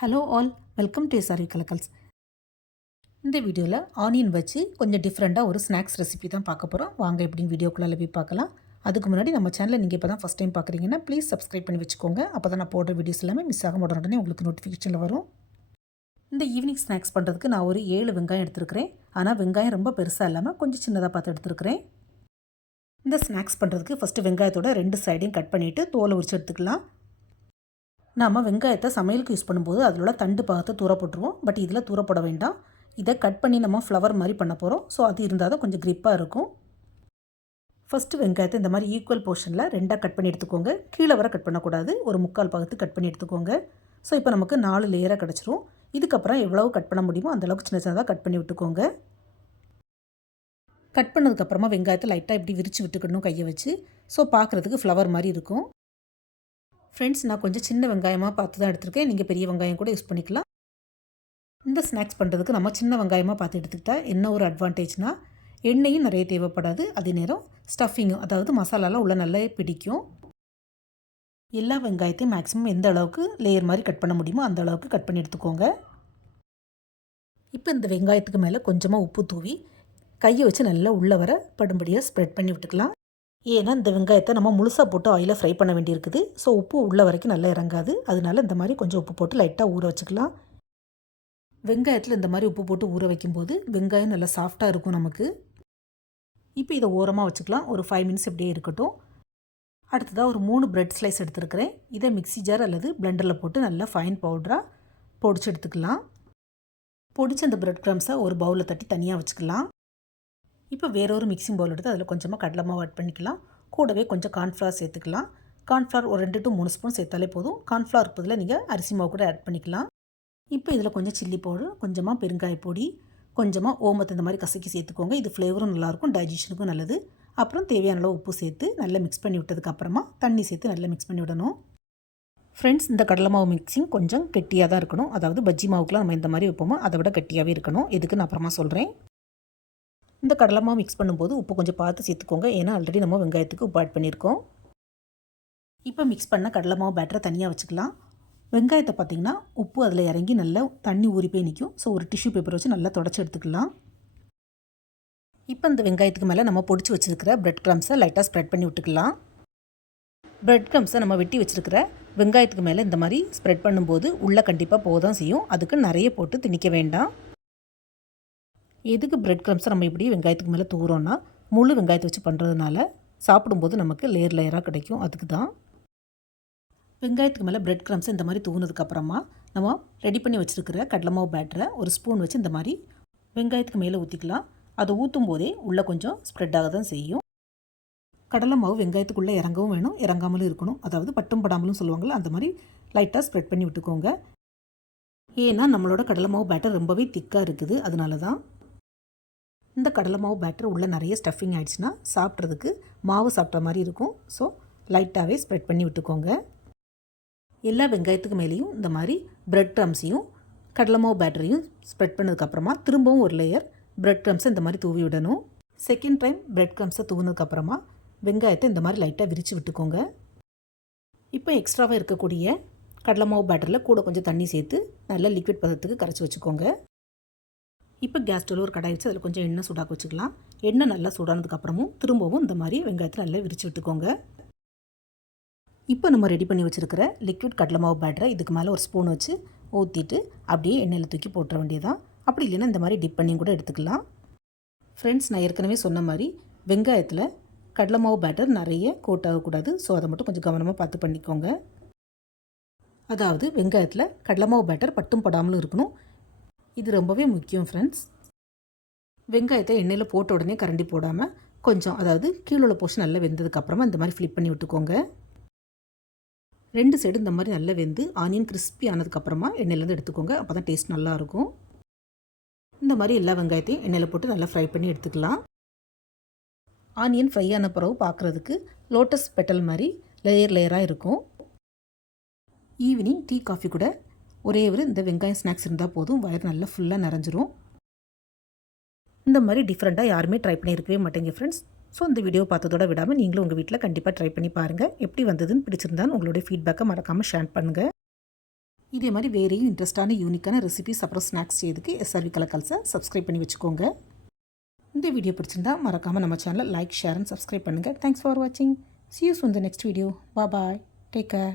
Hello all, welcome to SRV கலக்கல்ஸ். இந்த வீடியோவில் ஆனியன் வச்சு கொஞ்சம் டிஃப்ரெண்ட்டாக ஒரு ஸ்நாக்ஸ் ரெசிபி தான் பார்க்க போகிறோம். வாங்க எப்படின்னு வீடியோக்குள்ளே போய் பார்க்கலாம். அதுக்கு முன்னாடி நம்ம சேனலை நீங்கள் இப்போ தான் ஃபஸ்ட் டைம் பார்க்குறீங்கன்னா ப்ளீஸ் சப்ஸ்கிரைப் பண்ணி வச்சுக்கோங்க. அப்போ தான் நான் போடுற வீடியோஸ் எல்லாமே மிஸ் ஆக உடனே உங்களுக்கு நோட்டிஃபிகேஷனில் வரும். இந்த ஈவினிங் ஸ்நாக்ஸ் பண்ணுறதுக்கு நான் ஒரு 7 வெங்காயம் எடுத்துருக்கிறேன். ஆனால் வெங்காயம் ரொம்ப பெருசாக இல்லாமல் கொஞ்சம் சின்னதாக பார்த்து எடுத்துருக்கிறேன். இந்த ஸ்நாக்ஸ் பண்ணுறதுக்கு ஃபஸ்ட்டு வெங்காயத்தோட 2 சைடையும் கட் பண்ணிவிட்டு தோலை உரிச்சு எடுத்துக்கலாம். நாம் வெங்காயத்தை சமையலுக்கு யூஸ் பண்ணும்போது அதில் உள்ள தண்டு பாகத்தை தூர போட்டுருவோம். பட் இதில் தூர போட வேண்டாம். இதை கட் பண்ணி நம்ம ஃப்ளவர் மாதிரி பண்ண போகிறோம். ஸோ அது இருந்தால் தான் கொஞ்சம் க்ரிப்பாக இருக்கும். ஃபஸ்ட்டு வெங்காயத்தை இந்த மாதிரி ஈக்குவல் போர்ஷனில் 2ஆக கட் பண்ணி எடுத்துக்கோங்க. கீழே வர கட் பண்ணக்கூடாது, ஒரு 3/4 பாகத்து கட் பண்ணி எடுத்துக்கோங்க. ஸோ இப்போ நமக்கு 4 லேயராக கிடச்சிரும். இதுக்கப்புறம் எவ்வளவு கட் பண்ண முடியுமோ அந்தளவுக்கு சின்ன சின்னதாக கட் பண்ணி விட்டுக்கோங்க. கட் பண்ணதுக்கப்புறமா வெங்காயத்தை லைட்டாக இப்படி விரித்து விட்டுக்கணும் கையை வச்சு. ஸோ பார்க்குறதுக்கு ஃப்ளவர் மாதிரி இருக்கும். ஃப்ரெண்ட்ஸ், நான் கொஞ்சம் சின்ன வெங்காயமாக பார்த்து தான் எடுத்துருக்கேன். நீங்கள் பெரிய வெங்காயம் கூட யூஸ் பண்ணிக்கலாம். இந்த ஸ்நாக்ஸ் பண்ணுறதுக்கு நம்ம சின்ன வெங்காயமாக பார்த்து எடுத்துக்கிட்டால் என்ன ஒரு அட்வான்டேஜ்னால் எண்ணெயும் நிறைய தேவைப்படாது. அதே நேரம் ஸ்டஃபிங்கும், அதாவது மசாலாலாம் உள்ள நல்லா பிடிக்கும். எல்லா வெங்காயத்தையும் மேக்ஸிமம் எந்த அளவுக்கு லேயர் மாதிரி கட் பண்ண முடியுமோ அந்த அளவுக்கு கட் பண்ணி எடுத்துக்கோங்க. இப்போ இந்த வெங்காயத்துக்கு மேலே கொஞ்சமாக உப்பு தூவி கையை வச்சு நல்லா உள்ளே வர படும்படியாக ஸ்ப்ரெட் பண்ணி விட்டுக்கலாம். ஏன்னா இந்த வெங்காயத்தை நம்ம முழுசாக போட்டு ஆயிலில் ஃப்ரை பண்ண வேண்டியிருக்குது. ஸோ உப்பு உள்ள வரைக்கும் நல்லா இறங்காது. அதனால இந்த மாதிரி கொஞ்சம் உப்பு போட்டு லைட்டாக ஊற வச்சுக்கலாம். வெங்காயத்தில் இந்த மாதிரி உப்பு போட்டு ஊற வைக்கும்போது வெங்காயம் நல்லா சாஃப்டாக இருக்கும் நமக்கு. இப்போ இதை ஓரமாக வச்சுக்கலாம். ஒரு 5 மினிட்ஸ் இப்படியே இருக்கட்டும். அடுத்ததாக ஒரு 3 பிரெட் ஸ்லைஸ் எடுத்துருக்கிறேன். இதை மிக்ஸி ஜார் அல்லது பிளெண்டரில் போட்டு நல்லா ஃபைன் பவுடராக பொடிச்சு எடுத்துக்கலாம். பொடிச்சு அந்த பிரெட் க்ரம்ஸை ஒரு பவுலில் தட்டி தனியாக வச்சுக்கலாம். இப்போ வேறொரு மிக்சிங் பவுல் எடுத்து அதில் கொஞ்சமாக கடலை மாவு ஆட் பண்ணிக்கலாம். கூடவே கொஞ்சம் கார்ன்ஃப்ளவர் சேர்த்துக்கலாம். கார்ன்ஃப்ளவர் ஒரு 2 to 3 ஸ்பூன் சேர்த்தாலே போதும். கார்ன்ஃப்ளவர் பதில் நீங்கள் அரிசி மாவு கூட ஆட் பண்ணிக்கலாம். இப்போ இதில் கொஞ்சம் சில்லி பவுடர், கொஞ்சமாக பெருங்காய பொடி, கொஞ்சமாக ஓமத்தை இந்த மாதிரி கசக்கி சேர்த்துக்கோங்க. இது ஃப்ளேவரும் நல்லாயிருக்கும், டைஜஷனுக்கும் நல்லது. அப்புறம் தேவையான அளவு உப்பு சேர்த்து நல்லா மிக்ஸ் பண்ணி விட்டதுக்கப்புறமா தண்ணி சேர்த்து நல்லா மிக்ஸ் பண்ணி விடணும். ஃப்ரெண்ட்ஸ், இந்த கடலை மாவு மிக்சிங் கொஞ்சம் கெட்டியாக தான் இருக்கணும். அதாவது பஜ்ஜி மாவுக்குலாம் நம்ம இந்த மாதிரி வைப்போமோ அதை விட கெட்டியாகவே இருக்கணும். எதுக்கு நான் அப்புறமா சொல்கிறேன். இந்த கடலை மாவு மிக்ஸ் பண்ணும்போது உப்பு கொஞ்சம் பார்த்து சேர்த்துக்கோங்க. ஏன்னா ஆல்ரெடி நம்ம வெங்காயத்துக்கு உப்பு ஆட் பண்ணியிருக்கோம். இப்போ மிக்ஸ் பண்ண கடலை மாவு பேட்டரை தனியாக வச்சுக்கலாம். வெங்காயத்தை பார்த்திங்கன்னா உப்பு அதில் இறங்கி நல்லா தண்ணி ஊறி போய் நிற்கும். ஸோ ஒரு டிஷ்யூ பேப்பர் வச்சு நல்லா தொடச்சி எடுத்துக்கலாம். இப்போ இந்த வெங்காயத்துக்கு மேலே நம்ம பொடிச்சு வச்சுருக்கிற பிரெட் க்ரம்ஸை லைட்டாக ஸ்ப்ரெட் பண்ணி விட்டுக்கலாம். பிரெட் க்ரம்ஸை நம்ம வெட்டி வச்சுருக்கிற வெங்காயத்துக்கு மேலே இந்த மாதிரி ஸ்ப்ரெட் பண்ணும்போது உள்ளே கண்டிப்பாக போக தான் செய்யும். அதுக்கு நிறைய போட்டு திணிக்க வேண்டாம். எதுக்கு பிரெட் க்ரம்ஸை நம்ம இப்படி வெங்காயத்துக்கு மேலே தூரோன்னா முழு வெங்காயத்தை வச்சு பண்ணுறதுனால சாப்பிடும்போது நமக்கு லேயர் லேயராக கிடைக்கும். அதுக்கு தான். வெங்காயத்துக்கு மேலே பிரெட் க்ரம்ஸை இந்த மாதிரி தூங்கினதுக்கப்புறமா நம்ம ரெடி பண்ணி வச்சுருக்கிற கடலை மாவு பேட்டரை ஒரு ஸ்பூன் வச்சு இந்த மாதிரி வெங்காயத்துக்கு மேலே ஊற்றிக்கலாம். அதை ஊற்றும் போதே உள்ளே கொஞ்சம் ஸ்ப்ரெட் ஆக தான் செய்யும். கடலை மாவு வெங்காயத்துக்குள்ளே இறங்கவும் வேணும், இறங்காமலும் இருக்கணும். அதாவது பட்டும் படாமலும் சொல்லுவாங்கள்ல, அந்த மாதிரி லைட்டாக ஸ்ப்ரெட் பண்ணி விட்டுக்கோங்க. ஏன்னா நம்மளோட கடலை மாவு பேட்டர் ரொம்பவே திக்காக இருக்குது. அதனால தான். இந்த கடலை மாவு பேட்டர் உள்ளே நிறைய ஸ்டஃபிங் ஆகிடுச்சுன்னா சாப்பிட்றதுக்கு மாவு சாப்பிட்ற மாதிரி இருக்கும். ஸோ லைட்டாகவே ஸ்ப்ரெட் பண்ணி விட்டுக்கோங்க. எல்லா வெங்காயத்துக்கு மேலேயும் இந்த மாதிரி பிரெட் க்ரம்ஸையும் கடலை மாவு பேட்டரையும் ஸ்ப்ரெட் பண்ணதுக்கப்புறமா திரும்பவும் ஒரு லேயர் பிரெட் க்ரம்ஸை இந்த மாதிரி தூவி விடணும். செகண்ட் டைம் பிரெட் க்ரம்ஸை தூவினதுக்கப்புறமா வெங்காயத்தை இந்த மாதிரி லைட்டாக விரித்து விட்டுக்கோங்க. இப்போ எக்ஸ்ட்ராவாக இருக்கக்கூடிய கடலை மாவு பேட்டரில் கூட கொஞ்சம் தண்ணி சேர்த்து நல்லா லிக்விட் பதத்துக்கு கரைச்சி வச்சுக்கோங்க. இப்போ கேஸ் ஸ்டவ்வில் ஒரு கடாய் வச்சு அதில் கொஞ்சம் எண்ணெய் சூடாக்க வச்சுக்கலாம். எண்ணெய் நல்லா சூடானதுக்கப்புறமும் திரும்பவும் இந்த மாதிரி வெங்காயத்தை நல்லா விரித்து விட்டுக்கோங்க. இப்போ நம்ம ரெடி பண்ணி வச்சுருக்கிற லிக்விட் கடலை மாவு பேட்டரை இதுக்கு மேலே ஒரு ஸ்பூன் வச்சு ஊற்றிட்டு அப்படியே எண்ணெயில் தூக்கி போட்டுற வேண்டியதான். அப்படி இல்லைன்னா இந்த மாதிரி டிப் பண்ணி கூட எடுத்துக்கலாம். ஃப்ரெண்ட்ஸ், நான் ஏற்கனவே சொன்ன மாதிரி வெங்காயத்தில் கடலை மாவு பேட்டர் நிறைய கோட் ஆகக்கூடாது. ஸோ அதை மட்டும் கொஞ்சம் கவனமாக பார்த்து பண்ணிக்கோங்க. அதாவது வெங்காயத்தில் கடலை மாவு பேட்டர் பட்டும் படாமலும் இருக்கணும். இது ரொம்பவே முக்கியம் ஃப்ரெண்ட்ஸ். வெங்காயத்தை எண்ணெயில் போட்ட உடனே கரண்டி போடாமல் கொஞ்சம், அதாவது கீழே உள்ள போர்ஷன் நல்லா வெந்ததுக்கப்புறமா இந்த மாதிரி ஃப்ளிப் பண்ணி விட்டுக்கோங்க. 2 சைடு இந்த மாதிரி நல்லா வெந்து ஆனியன் கிறிஸ்பி ஆனதுக்கப்புறமா எண்ணெயிலேருந்து எடுத்துக்கோங்க. அப்போ தான் டேஸ்ட் நல்லாயிருக்கும். இந்த மாதிரி எல்லா வெங்காயத்தையும் எண்ணெயில் போட்டு நல்லா ஃப்ரை பண்ணி எடுத்துக்கலாம். ஆனியன் ஃப்ரை ஆன பிறகு பார்க்குறதுக்கு லோட்டஸ் பெட்டல் மாதிரி லேயர் லேயராக இருக்கும். ஈவினிங் டீ காஃபி கூட ஒரே ஒரு இந்த வெங்காயம் ஸ்நாக்ஸ் இருந்தால் போதும், வயிறு நல்லா ஃபுல்லாக நிறைஞ்சிரும். இந்த மாதிரி டிஃப்ரெண்ட்டாக யாருமே ட்ரை பண்ணியிருக்கவே மாட்டேங்க ஃப்ரெண்ட்ஸ். ஸோ இந்த வீடியோ பார்த்ததோட விடாமல் நீங்களும் உங்கள் வீட்டில் கண்டிப்பாக ட்ரை பண்ணி பாருங்கள். எப்படி வந்ததுன்னு பிடிச்சிருந்தான்னு உங்களுடைய ஃபீட்பேக்கை மறக்காமல் ஷேர் பண்ணுங்கள். இதே மாதிரி வேறையும் இன்ட்ரெஸ்டான யூனிக்கான ரெசிபிஸ் அப்புறம் ஸ்நாக்ஸ் செய்யறதுக்கு எஸ்ஆர்வி கலக்கல்ஸை சப்ஸ்கிரைப் பண்ணி வச்சுக்கோங்க. இந்த வீடியோ பிடிச்சிருந்தா மறக்காமல் நம்ம சேனலை லைக், ஷேர் அண்ட் சப்ஸ்கிரைப் பண்ணுங்கள். தேங்க்ஸ் ஃபார் வாட்சிங். See you soon in the next video. Bye bye. Take care.